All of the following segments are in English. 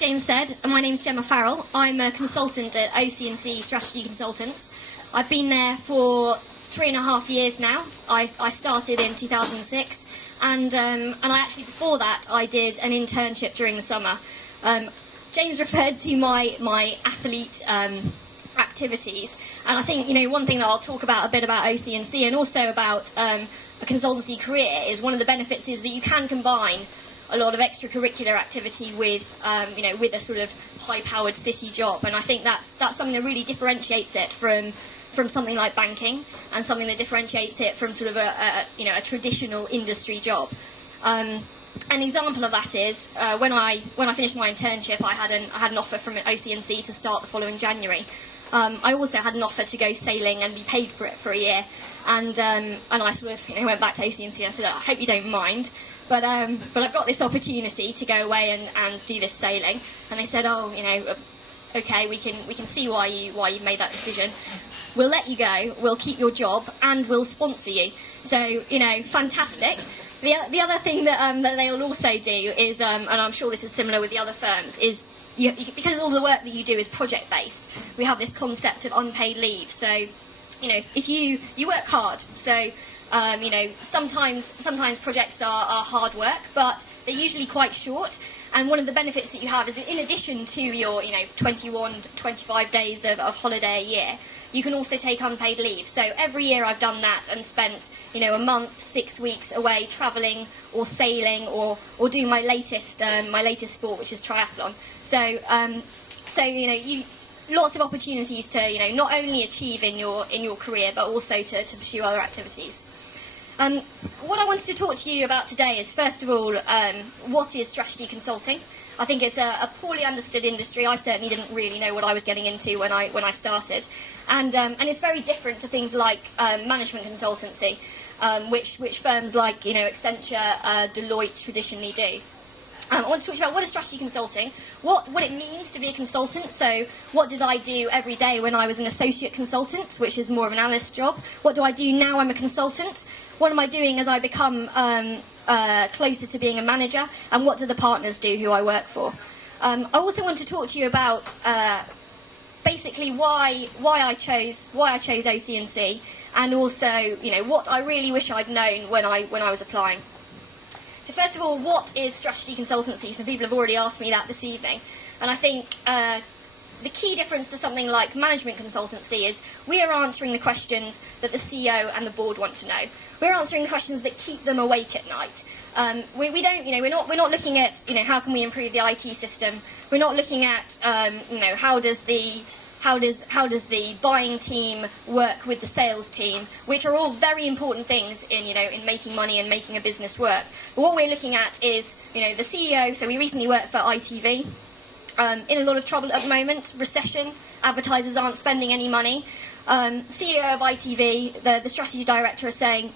James said, my name's Gemma Farrell. I'm a consultant at OC&C Strategy Consultants. I've been there for 3.5 years now. I started in 2006, and I actually, before that, I did an internship during the summer. James referred to my athlete activities, and I think, one thing that I'll talk about a bit about OC&C and also about a consultancy career is one of the benefits is that you can combine a lot of extracurricular activity with with a sort of high-powered city job, and I think that's something that really differentiates it from something like banking, and something that differentiates it from sort of a traditional industry job. An example of that is when I finished my internship, I had an offer from OC&C to start the following January. I also had an offer to go sailing and be paid for it for a year, and I sort of went back to OC&C and I said, I hope you don't mind, but I've got this opportunity to go away and do this sailing. And they said, okay, we can see why you made that decision. We'll let you go, we'll keep your job, and we'll sponsor you. So, fantastic. The other thing that they'll also do is, and I'm sure this is similar with the other firms, is because all the work that you do is project-based, we have this concept of unpaid leave. So, if you work hard, so sometimes projects are hard work, but they're usually quite short. And one of the benefits that you have is, in addition to your 21, 25 days of holiday a year, you can also take unpaid leave. So every year I've done that and spent a month, 6 weeks away travelling or sailing or doing my latest sport, which is triathlon. So lots of opportunities to not only achieve in your career, but also to pursue other activities. What I wanted to talk to you about today is, first of all, what is strategy consulting? I think it's a poorly understood industry. I certainly didn't really know what I was getting into when I started, and it's very different to things like management consultancy, which firms like Accenture, Deloitte traditionally do. I want to talk to you about what is strategy consulting, what it means to be a consultant. So what did I do every day when I was an associate consultant, which is more of an analyst job? What do I do now I'm a consultant? What am I doing as I become closer to being a manager? And what do the partners do who I work for? I also want to talk to you about basically why I chose OC&C, and also what I really wish I'd known when I was applying. So first of all, what is strategy consultancy? Some people have already asked me that this evening, and I think the key difference to something like management consultancy is we are answering the questions that the CEO and the board want to know. We're answering the questions that keep them awake at night. We don't, we're not looking at how can we improve the IT system. We're not looking at how does the buying team work with the sales team, which are all very important things in making money and making a business work. But what we're looking at is the CEO. So we recently worked for ITV, in a lot of trouble at the moment, recession, advertisers aren't spending any money. CEO of ITV, the strategy director, is saying,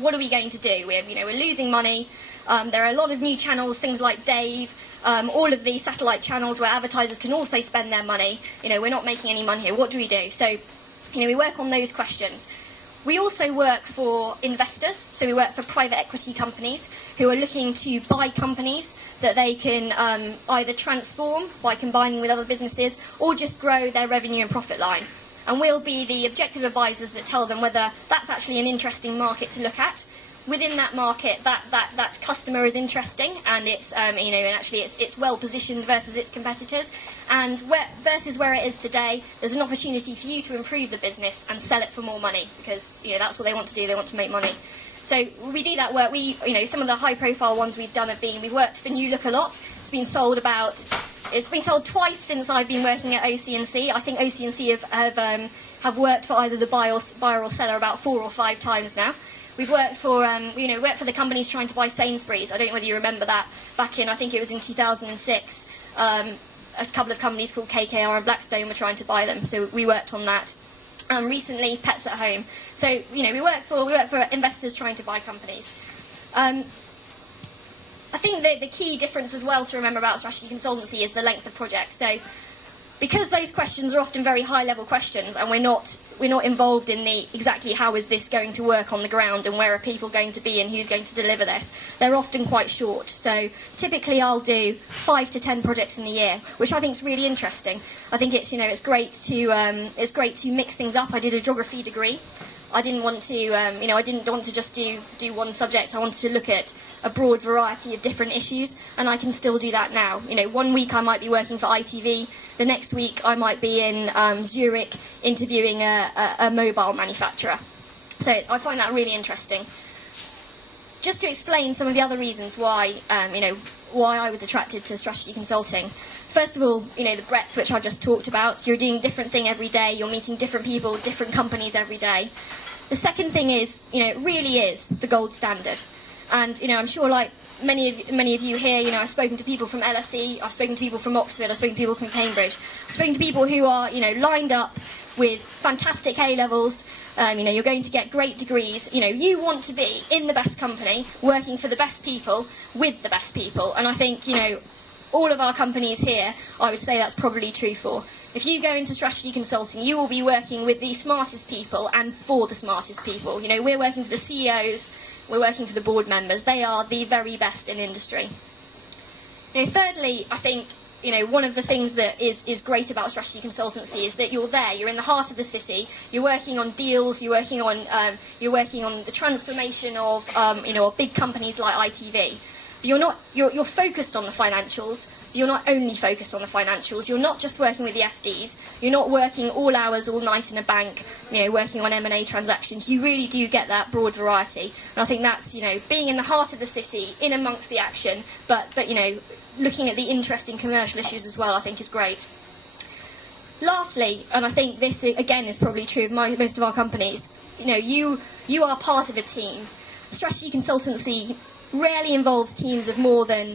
what are we going to do? We're losing money. There are a lot of new channels, things like Dave, all of the satellite channels where advertisers can also spend their money. We're not making any money here. What do we do? So, we work on those questions. We also work for investors. So we work for private equity companies who are looking to buy companies that they can either transform by combining with other businesses or just grow their revenue and profit line. And we'll be the objective advisors that tell them whether that's actually an interesting market to look at. Within that market, that customer is interesting, and it's and actually it's well positioned versus its competitors, and versus where it is today, there's an opportunity for you to improve the business and sell it for more money, because that's what they want to do. They want to make money. So we do that work. Some of the high-profile ones we've done we've worked for New Look a lot. It's been sold twice since I've been working at OC&C. I think OC&C have worked for either the buyer or seller about 4 or 5 times now. We've worked for worked for the companies trying to buy Sainsbury's. I don't know whether you remember that. Back in, I think it was in 2006, a couple of companies called KKR and Blackstone were trying to buy them. So we worked on that. Recently, Pets at Home. So we work for investors trying to buy companies. I think the key difference as well to remember about strategy consultancy is the length of project. So because those questions are often very high-level questions, and we're not involved in the exactly how is this going to work on the ground, and where are people going to be, and who's going to deliver this. They're often quite short. So typically, I'll do 5 to 10 projects in a year, which I think is really interesting. I think it's it's great to mix things up. I did a geography degree. I didn't want to I didn't want to just do one subject. I wanted to look at a broad variety of different issues, and I can still do that now. One week I might be working for ITV. The next week I might be in Zurich interviewing a mobile manufacturer. So I find that really interesting. Just to explain some of the other reasons why why I was attracted to strategy consulting. First of all, the breadth which I've just talked about. You're doing different thing every day. You're meeting different people, different companies every day. The second thing is, it really is the gold standard. And I'm sure, like many of you here, I've spoken to people from LSE, I've spoken to people from Oxford, I've spoken to people from Cambridge, I've spoken to people who are, lined up with fantastic A-levels. You're going to get great degrees. You want to be in the best company, working for the best people, with the best people. And I think, all of our companies here, I would say that's probably true for. If you go into strategy consulting, you will be working with the smartest people and for the smartest people. We're working for the CEOs, we're working for the board members. They are the very best in industry. Thirdly, I think, one of the things that is great about strategy consultancy is that you're there, you're in the heart of the city, you're working on deals, you're working on the transformation of big companies like ITV. You're focused on the financials. You're not only focused on the financials. You're not just working with the FDs. You're not working all hours, all night in a bank, working on M&A transactions. You really do get that broad variety. And I think that's, being in the heart of the city, in amongst the action, but looking at the interesting commercial issues as well, I think is great. Lastly, and I think this, again, is probably true of most of our companies, you are part of a team. Strategy consultancy rarely involves teams of more than,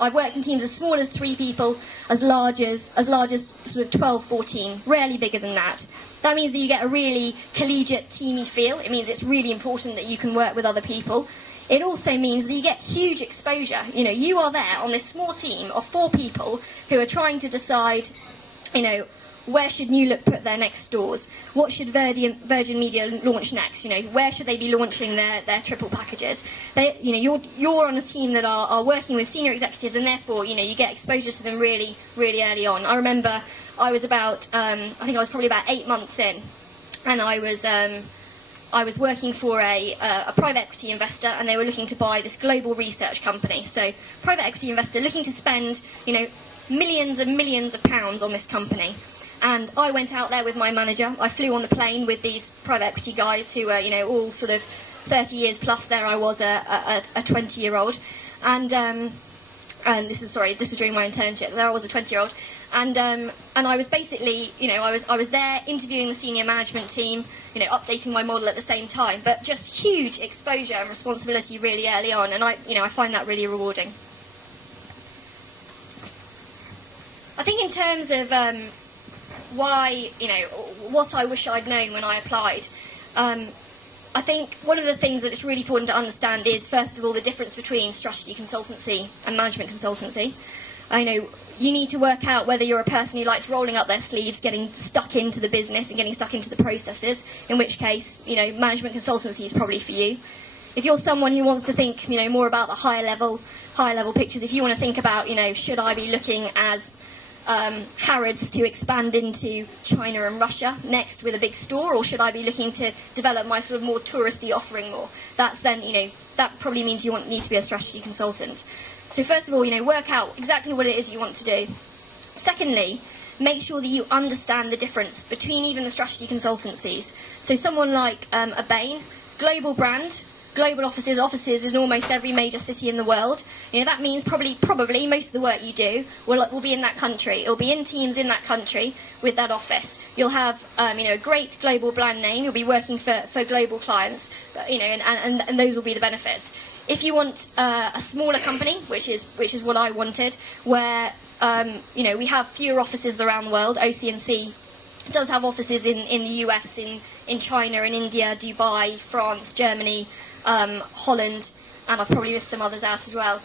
I've worked in teams as small as 3 people, as large as sort of 12, 14, rarely bigger than that. That means that you get a really collegiate, teamy feel. It means it's really important that you can work with other people. It also means that you get huge exposure. You are there on this small team of 4 people who are trying to decide, where should New Look put their next stores? What should Virgin Media launch next? Where should they be launching their triple packages? You're on a team that are working with senior executives, and therefore, you get exposure to them really, really early on. I remember I was probably about 8 months in, and I was working for a private equity investor, and they were looking to buy this global research company. So, private equity investor looking to spend, millions and millions of pounds on this company. And I went out there with my manager. I flew on the plane with these private equity guys who were, all sort of 30 years plus. There I was, a 20-year-old, and this was during my internship. There I was, a 20-year-old, and I was basically, I was there interviewing the senior management team, updating my model at the same time. But just huge exposure and responsibility really early on, and I find that really rewarding. I think in terms of why, what I wish I'd known when I applied, I think one of the things that it's really important to understand is, first of all, the difference between strategy consultancy and management consultancy. I know you need to work out whether you're a person who likes rolling up their sleeves, getting stuck into the business and getting stuck into the processes, in which case, management consultancy is probably for you. If you're someone who wants to think, more about the higher level pictures, if you want to think about, should I be looking as Harrods to expand into China and Russia next with a big store, or should I be looking to develop my sort of more touristy offering more? That's then, that probably means you need to be a strategy consultant. So first of all, work out exactly what it is you want to do. Secondly, make sure that you understand the difference between even the strategy consultancies. So someone like a Bain, global brand, global offices in almost every major city in the world. That means probably most of the work you do will be in that country. It'll be in teams in that country with that office. You'll have a great global brand name. You'll be working for global clients, and those will be the benefits. If you want a smaller company, which is what I wanted, where we have fewer offices around the world. OC&C does have offices in the US, in China, in India, Dubai, France, Germany, Holland, and I've probably missed some others out as well.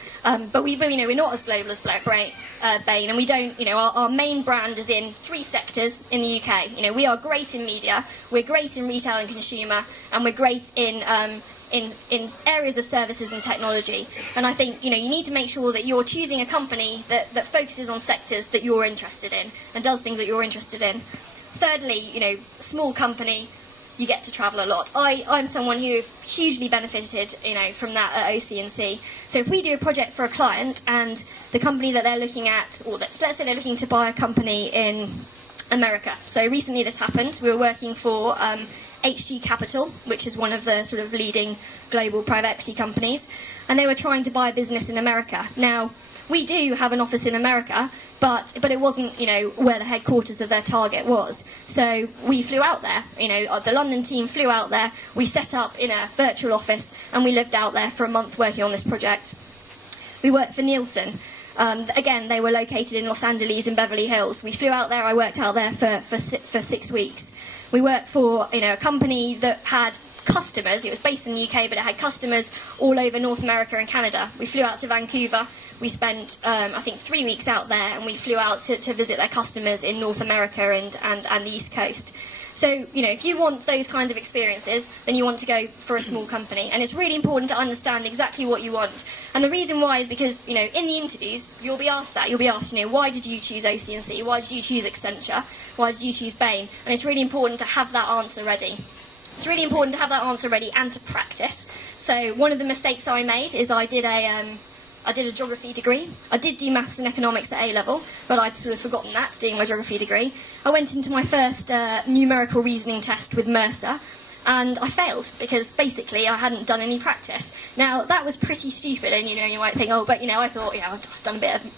But we're not as global as Bain, and we don't, our main brand is in 3 sectors in the UK. We are great in media, we're great in retail and consumer, and we're great in areas of services and technology. And I think, you need to make sure that you're choosing a company that focuses on sectors that you're interested in and does things that you're interested in. Thirdly, small company, you get to travel a lot. I'm someone who hugely benefited, from that at OC&C. So if we do a project for a client and the company that they're looking at, or let's say they're looking to buy a company in America. So recently this happened. We were working for HG Capital, which is one of the sort of leading global private equity companies, and they were trying to buy a business in America. Now, we do have an office in America, but it wasn't, where the headquarters of their target was. So we flew out there. The London team flew out there. We set up in a virtual office, and we lived out there for a month working on this project. We worked for Nielsen. Again, they were located in Los Angeles and Beverly Hills. We flew out there. I worked out there for 6 weeks. We worked for a company that had customers. It was based in the UK, but it had customers all over North America and Canada. We flew out to Vancouver. We spent, I think, 3 weeks out there, and we flew out to visit their customers in North America and the East Coast. So, if you want those kinds of experiences, then you want to go for a small company. And it's really important to understand exactly what you want. And the reason why is because, in the interviews, you'll be asked that. You'll be asked, why did you choose OC&C? Why did you choose Accenture? Why did you choose Bain? And it's really important to have that answer ready. It's really important to have that answer ready and to practice. So one of the mistakes I made is I did a geography degree. I did do maths and economics at A-level, but I'd sort of forgotten that, doing my geography degree. I went into my first numerical reasoning test with Mercer, and I failed because basically I hadn't done any practice. Now, that was pretty stupid, and you might think, but I thought, I've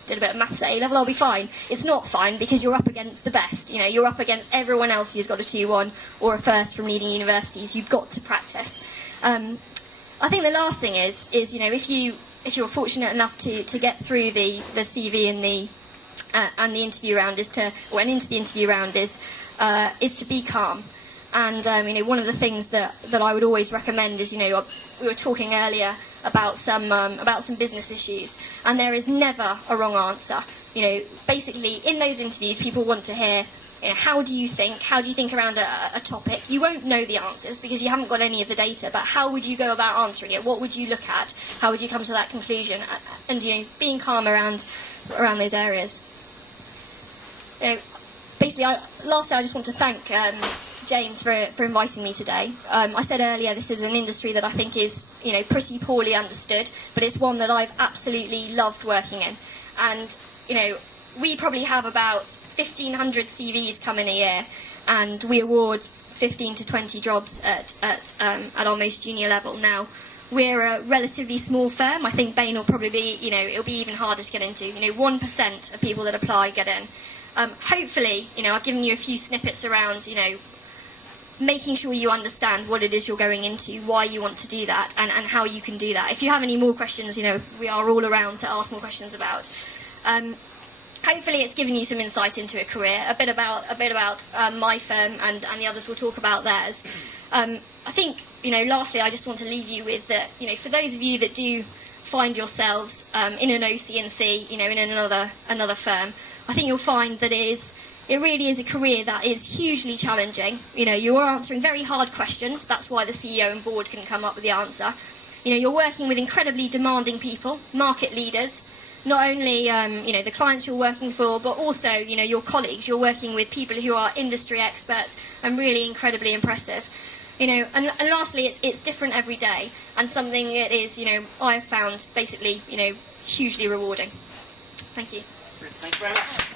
did a bit of maths at A-level, I'll be fine. It's not fine because you're up against the best. You're up against everyone else who's got a 2-1 or a first from leading universities. You've got to practice. I think the last thing is if you're fortunate enough to get through the CV and the interview round into the interview round is to be calm. And one of the things that I would always recommend is we were talking earlier about some business issues, and there is never a wrong answer. Basically in those interviews people want to hear, how do you think around a topic. You won't know the answers because you haven't got any of the data, but how would you go about answering it? What would you look at? How would you come to that conclusion? And being calm around those areas. Basically, lastly, I just want to thank James for inviting me today. I said earlier this is an industry that I think is pretty poorly understood, but it's one that I've absolutely loved working in. And we probably have about 1,500 CVs come in a year, and we award 15 to 20 jobs at our most junior level. Now, we're a relatively small firm. I think Bain will probably be, it'll be even harder to get into. 1% of people that apply get in. Hopefully, I've given you a few snippets around, making sure you understand what it is you're going into, why you want to do that, and how you can do that. If you have any more questions, we are all around to ask more questions about. Hopefully it's given you some insight into a career, a bit about my firm, and the others will talk about theirs. I think, lastly, I just want to leave you with that, for those of you that do find yourselves in an OC&C, in another firm, I think you'll find that it really is a career that is hugely challenging. You are answering very hard questions. That's why the CEO and board can come up with the answer. You're working with incredibly demanding people, market leaders. Not only the clients you're working for, but also your colleagues. You're working with people who are industry experts and really incredibly impressive. And lastly, it's different every day, and something that is I have found basically hugely rewarding. Thank you. Thank you very much.